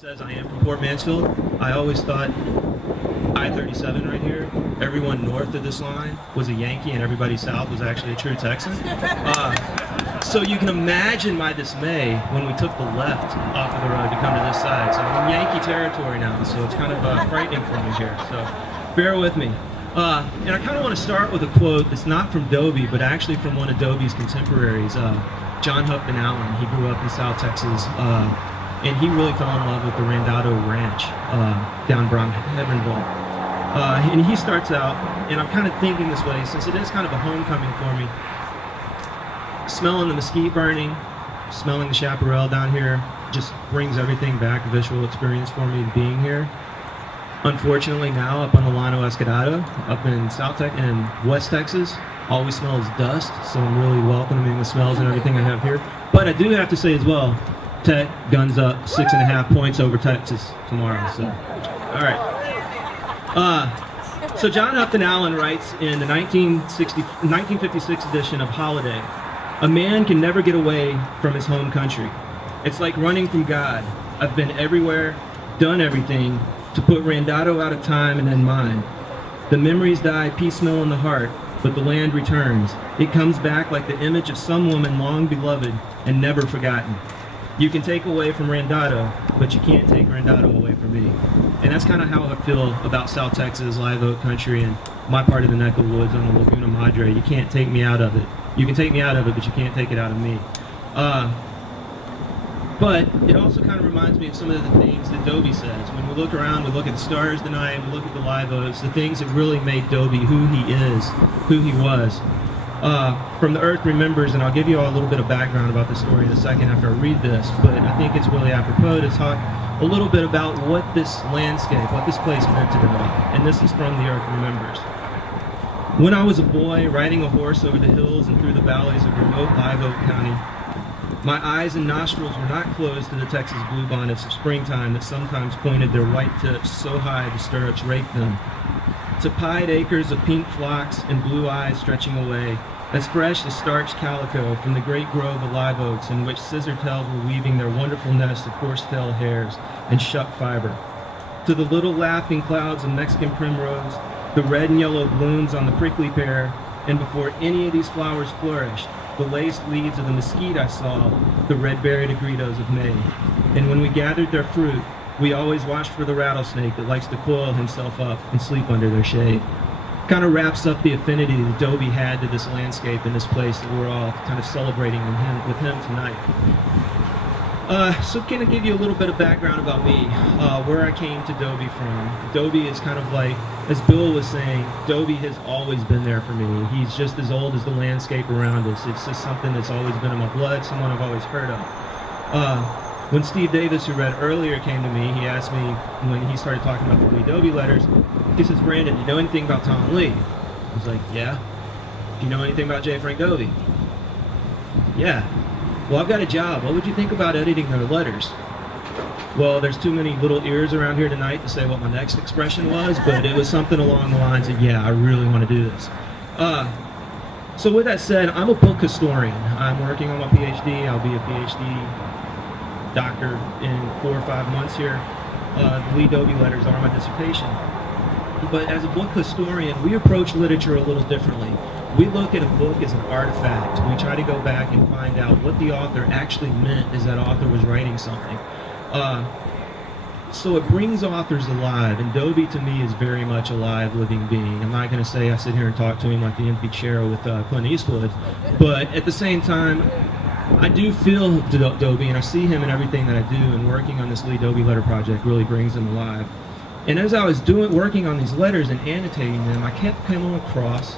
says I am from Fort Mansfield. I always thought I-37 right here, everyone north of this line was a Yankee and everybody south was actually a true Texan. So you can imagine my dismay when we took the left off of the road to come to this side. So I'm in Yankee territory now, so it's kind of frightening for me here. So bear with me. And I kind of want to start with a quote that's not from Dobie, but actually from one of Dobie's contemporaries, John Hupton Allen. He grew up in South Texas. And he really fell in love with the Randado Ranch down Hebbronville. And he starts out, and I'm kind of thinking this way, since it is kind of a homecoming for me, smelling the mesquite burning, smelling the chaparral down here, just brings everything back, a visual experience for me being here. Unfortunately now, up on the Llano Escudado, up in West Texas, all we smell is dust, so I'm really welcoming the smells and everything I have here. But I do have to say as well, Tech guns up 6.5 points over Texas tomorrow. So, all right. So John Hupton Allen writes in the 1956 edition of Holiday, "A man can never get away from his home country. It's like running from God. I've been everywhere, done everything to put Randado out of time and in mind. The memories die piecemeal in the heart, but the land returns. It comes back like the image of some woman long beloved and never forgotten. You can take away from Randado, but you can't take Randado away from me." And that's kind of how I feel about South Texas, Live Oak Country, and my part of the neck of the woods on the Laguna Madre. You can't take me out of it. You can take me out of it, but you can't take it out of me. But it also kind of reminds me of some of the things that Dobie says. When we look around, we look at the stars tonight, we look at the live oaks, the things that really made Dobie who he is, who he was. From The Earth Remembers, and I'll give you all a little bit of background about the story in a second after I read this, but I think it's really apropos to talk a little bit about what this landscape, what this place meant to Dobie. And this is from The Earth Remembers. "When I was a boy, riding a horse over the hills and through the valleys of remote Live Oak County, my eyes and nostrils were not closed to the Texas bluebonnets of springtime that sometimes pointed their white tips so high the stirrups raked them. To pied acres of pink phlox and blue eyes stretching away, as fresh as starched calico from the great grove of live oaks in which scissor-tails were weaving their wonderful nest of horsetail hairs and shuck fiber. To the little laughing clouds of Mexican primrose, the red and yellow blooms on the prickly pear, and before any of these flowers flourished, the laced leaves of the mesquite I saw, the red-berried agritos of May. And when we gathered their fruit, we always watched for the rattlesnake that likes to coil himself up and sleep under their shade." Kind of wraps up the affinity that Dobie had to this landscape and this place that we're all kind of celebrating with him tonight. So can I give you a little bit of background about me, where I came to Dobie from. Dobie is kind of like, as Bill was saying, Dobie has always been there for me. He's just as old as the landscape around us. It's just something that's always been in my blood, someone I've always heard of. When Steve Davis, who read earlier, came to me, he asked me, when he started talking about the Lee Dobie letters, he says, "Brandon, do you know anything about Tom Lee?" I was like, "Yeah." "Do you know anything about J. Frank Dobie?" "Yeah." "Well, I've got a job. What would you think about editing their letters?" Well, there's too many little ears around here tonight to say what my next expression was, but it was something along the lines of, yeah, I really want to do this. So with that said, I'm a book historian. I'm working on my PhD. I'll be a PhD doctor in 4 or 5 months here. The Lee Dobie letters are my dissertation. But as a book historian, we approach literature a little differently. We look at a book as an artifact. We try to go back and find out what the author actually meant as that author was writing something. So it brings authors alive, and Dobie to me is very much a live, living being. I'm not going to say I sit here and talk to him like the empty chair with Clint Eastwood, but at the same time, I do feel Dobie, and I see him in everything that I do, and working on this Lee Dobie letter project really brings him alive. And as I was working on these letters and annotating them, I kept coming across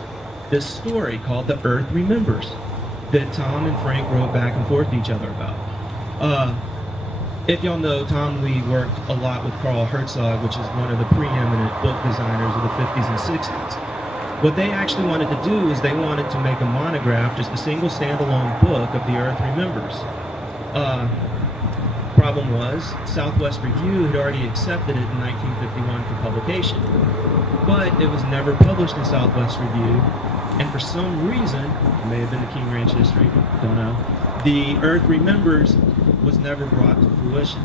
this story called The Earth Remembers that Tom and Frank wrote back and forth to each other about. If y'all know, Tom Lee worked a lot with Carl Herzog, which is one of the preeminent book designers of the 50s and 60s. What they actually wanted to do is they wanted to make a monograph, just a single standalone book of The Earth Remembers. Problem was, Southwest Review had already accepted it in 1951 for publication, but it was never published in Southwest Review, and for some reason, it may have been the King Ranch history, don't know, The Earth Remembers was never brought to fruition.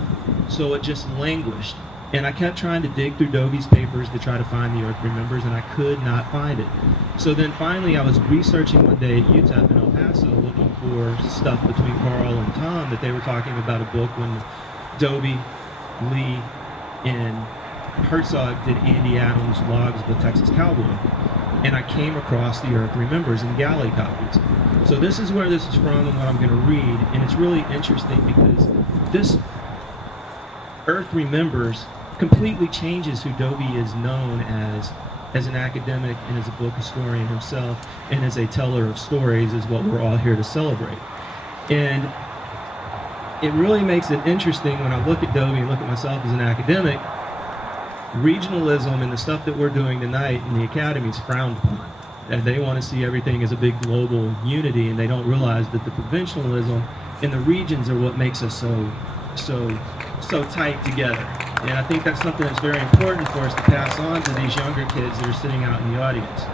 So it just languished. And I kept trying to dig through Dobie's papers to try to find the Earth Remembers, and I could not find it. So then finally I was researching one day at UTEP in El Paso looking for stuff between Carl and Tom that they were talking about a book when Dobie, Lee, and Herzog did Andy Adams' Logs of the Texas Cowboy. And I came across the Earth Remembers in galley copies. So this is where this is from and what I'm going to read, and it's really interesting because this Earth Remembers completely changes who Dobie is known as an academic and as a book historian himself, and as a teller of stories is what we're all here to celebrate. And it really makes it interesting when I look at Dobie and look at myself as an academic. Regionalism and the stuff that we're doing tonight in the academy is frowned upon. And they want to see everything as a big global unity, and they don't realize that the provincialism and the regions are what makes us so tight together. And I think that's something that's very important for us to pass on to these younger kids that are sitting out in the audience.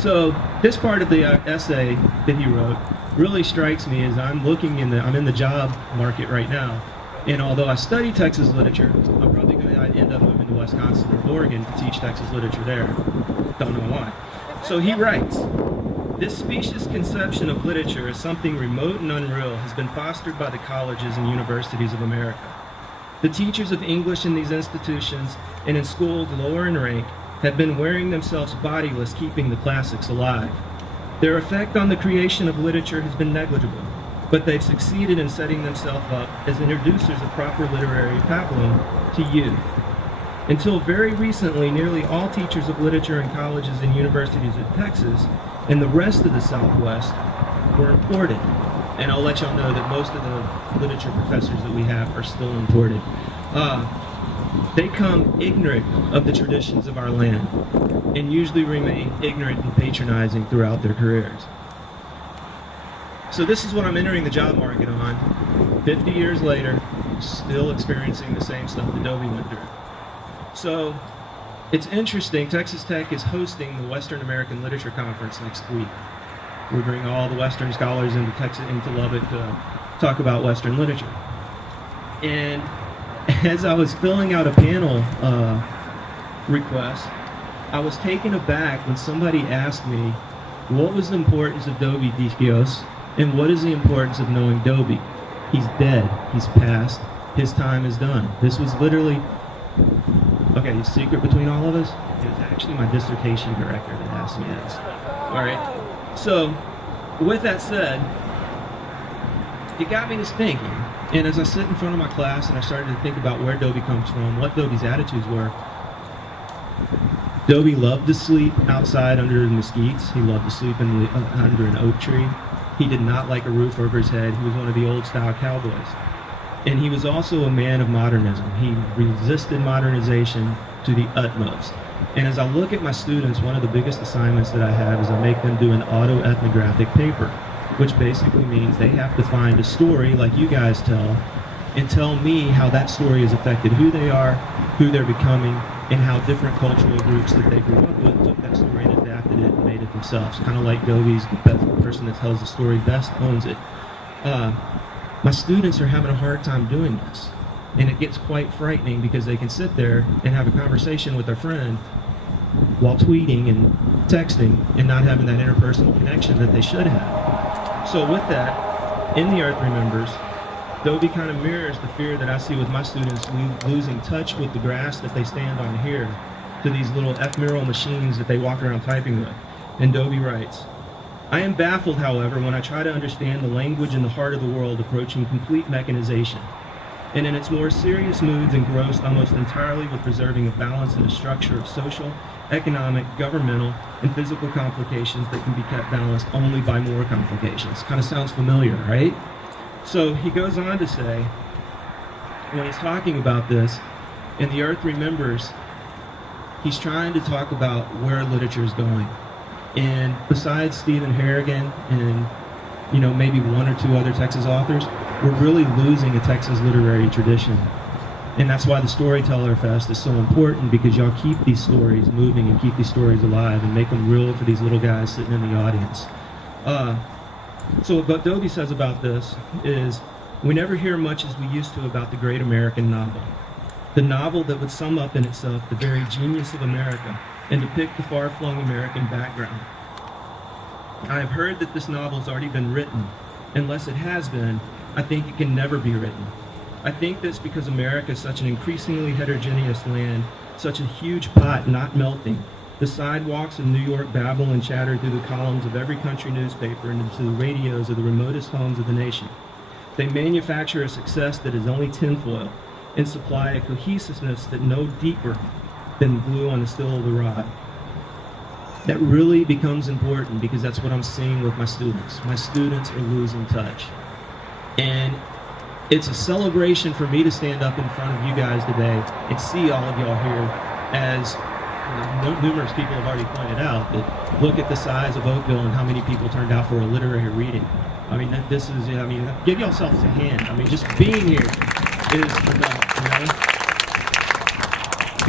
So this part of the essay that he wrote really strikes me as I'm in the job market right now. And although I study Texas literature, I'm probably going to end up moving to Wisconsin or Oregon to teach Texas literature there. Don't know why. So he writes, "This specious conception of literature as something remote and unreal has been fostered by the colleges and universities of America. The teachers of English in these institutions and in schools lower in rank have been wearing themselves bodiless keeping the classics alive. Their effect on the creation of literature has been negligible, but they've succeeded in setting themselves up as introducers of proper literary pablum to youth. Until very recently, nearly all teachers of literature in colleges and universities in Texas and the rest of the Southwest were imported." And I'll let y'all know that most of the literature professors that we have are still imported. They come ignorant of the traditions of our land and usually remain ignorant and patronizing throughout their careers. So this is what I'm entering the job market on, 50 years later, still experiencing the same stuff that Dobie went through. So it's interesting, Texas Tech is hosting the Western American Literature Conference next week. We bring all the Western scholars into Texas, into Lubbock to talk about Western literature. And as I was filling out a panel request, I was taken aback when somebody asked me, what was the importance of Dobie Dichos, and what is the importance of knowing Dobie? He's dead, he's passed, his time is done. This was literally, okay, the secret between all of us, it was actually my dissertation director that asked me this. All right. So, with that said, it got me to thinking. And as I sit in front of my class and I started to think about where Dobie comes from, what Dobie's attitudes were, Dobie loved to sleep outside under the mesquites. He loved to sleep under an oak tree. He did not like a roof over his head. He was one of the old-style cowboys. And he was also a man of modernism. He resisted modernization to the utmost. And as I look at my students, one of the biggest assignments that I have is I make them do an autoethnographic paper, which basically means they have to find a story like you guys tell and tell me how that story has affected who they are, who they're becoming, and how different cultural groups that they grew up with took that story and adapted it and made it themselves. Kind of like Dobie's the person that tells the story best owns it. My students are having a hard time doing this. And it gets quite frightening because they can sit there and have a conversation with their friend while tweeting and texting and not having that interpersonal connection that they should have. So with that, in the Earth Remembers, Dobie kind of mirrors the fear that I see with my students losing touch with the grass that they stand on here to these little ephemeral machines that they walk around typing with. And Dobie writes, "I am baffled, however, when I try to understand the language in the heart of the world approaching complete mechanization, and in its more serious moods engrossed almost entirely with preserving a balance and a structure of social, economic, governmental, and physical complications that can be kept balanced only by more complications." Kind of sounds familiar, right? So he goes on to say, when he's talking about this, in the Earth Remembers, he's trying to talk about where literature is going. And besides Stephen Harrigan and maybe one or two other Texas authors, we're really losing a Texas literary tradition. And that's why the Storyteller Fest is so important, because y'all keep these stories moving and keep these stories alive and make them real for these little guys sitting in the audience. So what Dobie says about this is, We never hear much as we used to about the great American novel. The novel that would sum up in itself the very genius of America and depict the far-flung American background. I have heard that this novel has already been written. Unless it has been, I think it can never be written. I think that's because America is such an increasingly heterogeneous land, such a huge pot not melting. The sidewalks of New York babble and chatter through the columns of every country newspaper and into the radios of the remotest homes of the nation. They manufacture a success that is only tinfoil and supply a cohesiveness that no deeper than glue on the steel of the rod. That really becomes important because that's what I'm seeing with my students. My students are losing touch. And it's a celebration for me to stand up in front of you guys today and see all of y'all here, as numerous people have already pointed out, that look at the size of Oakville and how many people turned out for a literary reading. I mean, this is, give yourselves a hand. I mean, just being here is enough,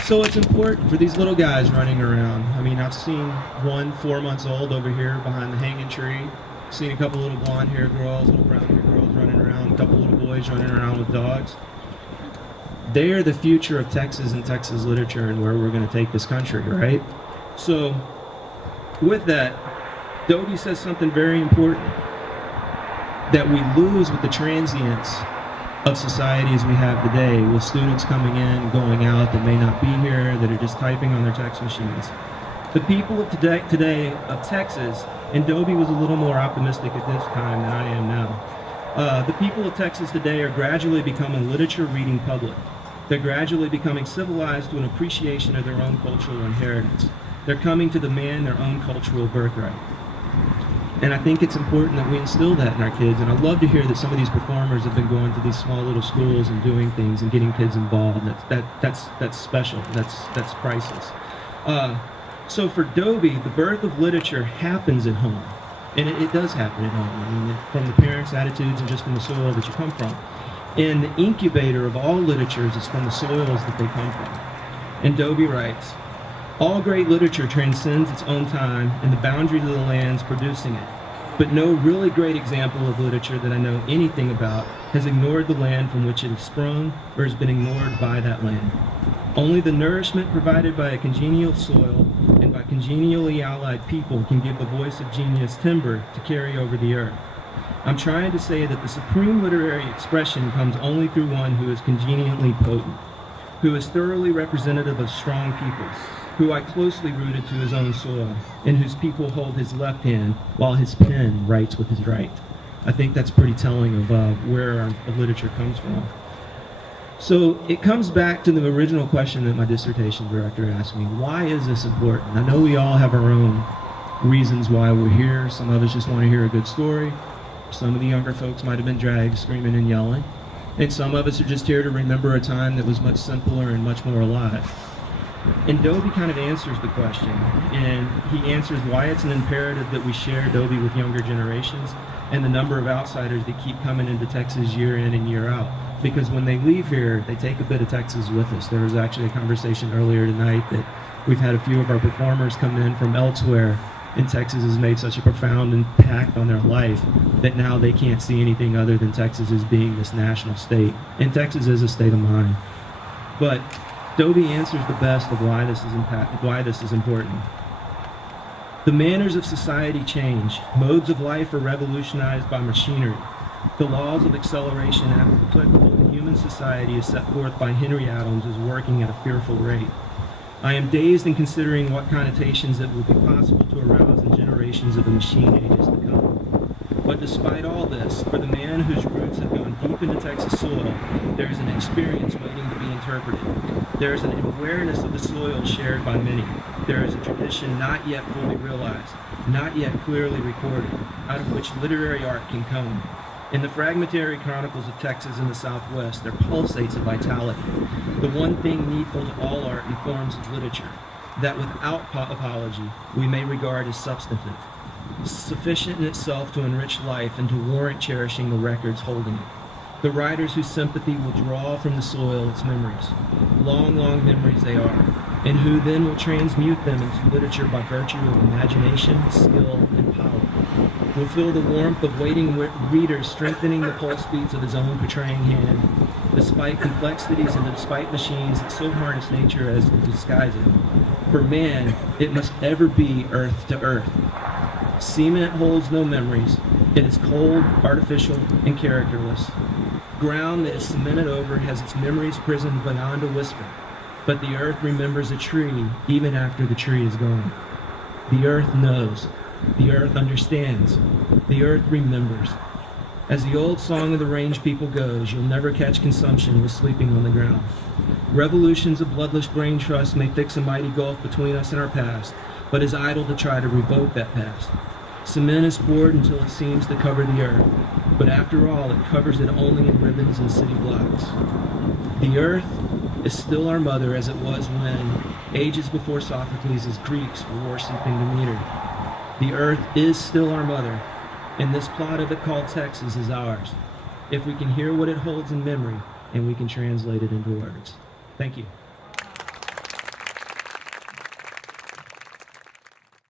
So it's important for these little guys running around. I mean, I've seen one 4 months old over here behind the hanging tree. Seen a couple little blonde-haired girls, little brown-haired girls running around, a couple little boys running around with dogs. They are the future of Texas and Texas literature and where we're going to take this country, right? So, with that, Dobie says something very important that we lose with the transience of society as we have today, with students coming in, going out that may not be here, that are just typing on their text machines. The people of today of Texas, and Dobie was a little more optimistic at this time than I am now. The people of Texas today are gradually becoming literature-reading public. They're gradually becoming civilized to an appreciation of their own cultural inheritance. They're coming to demand their own cultural birthright. And I think it's important that we instill that in our kids. And I love to hear that some of these performers have been going to these small little schools and doing things and getting kids involved. That's special. That's priceless. So for Dobie, the birth of literature happens at home. And it does happen at home. I mean, from the parents' attitudes and just from the soil that you come from. And the incubator of all literatures is from the soils that they come from. And Dobie writes, "All great literature transcends its own time and the boundaries of the lands producing it. But no really great example of literature that I know anything about has ignored the land from which it has sprung or has been ignored by that land. Only the nourishment provided by a congenial soil and by congenially allied people can give the voice of genius timber to carry over the earth. I'm trying to say that the supreme literary expression comes only through one who is congenially potent, who is thoroughly representative of strong peoples, who I closely rooted to his own soil, and whose people hold his left hand while his pen writes with his right." I think that's pretty telling of where our literature comes from. So it comes back to the original question that my dissertation director asked me. Why is this important? I know we all have our own reasons why we're here. Some of us just want to hear a good story. Some of the younger folks might have been dragged screaming and yelling. And some of us are just here to remember a time that was much simpler and much more alive. And Dobie kind of answers the question, and he answers why it's an imperative that we share Dobie with younger generations and the number of outsiders that keep coming into Texas year in and year out. Because when they leave here, they take a bit of Texas with us. There was actually a conversation earlier tonight that we've had a few of our performers come in from elsewhere, and Texas has made such a profound impact on their life that now they can't see anything other than Texas as being this national state. And Texas is a state of mind. But Dobie answers the best of why this is important. The manners of society change. Modes of life are revolutionized by machinery. The laws of acceleration applicable to human society as set forth by Henry Adams is working at a fearful rate. I am dazed in considering what connotations it will be possible to arouse in generations of the machine ages to come. But despite all this, for the man whose roots have gone deep into Texas soil, there is an experience waiting to be interpreted. There is an awareness of the soil shared by many. There is a tradition not yet fully realized, not yet clearly recorded, out of which literary art can come. In the fragmentary chronicles of Texas and the Southwest, there pulsates a vitality, the one thing needful to all art and forms of literature, that without apology we may regard as substantive, sufficient in itself to enrich life and to warrant cherishing the records holding it. The writers whose sympathy will draw from the soil its memories. Long, long memories they are. and who then will transmute them into literature by virtue of imagination, skill, and power, will feel the warmth of waiting readers strengthening the pulse beats of his own portraying hand, despite complexities and despite machines that so harness nature as to disguise it. For man, it must ever be earth to earth. Cement holds no memories. It is cold, artificial, and characterless. Ground that is cemented over has its memories prisoned beyond a whisper. But the earth remembers a tree even after the tree is gone. The earth knows. The earth understands. The earth remembers. As the old song of the range people goes, you'll never catch consumption with sleeping on the ground. Revolutions of bloodless brain trust may fix a mighty gulf between us and our past, but is idle to try to revoke that past. Cement is poured until it seems to cover the earth, but after all, it covers it only in ribbons and city blocks. The earth is still our mother as it was when, ages before Sophocles' Greeks were worshipping Demeter. The earth is still our mother, and this plot of it called Texas is ours, if we can hear what it holds in memory and we can translate it into words. Thank you.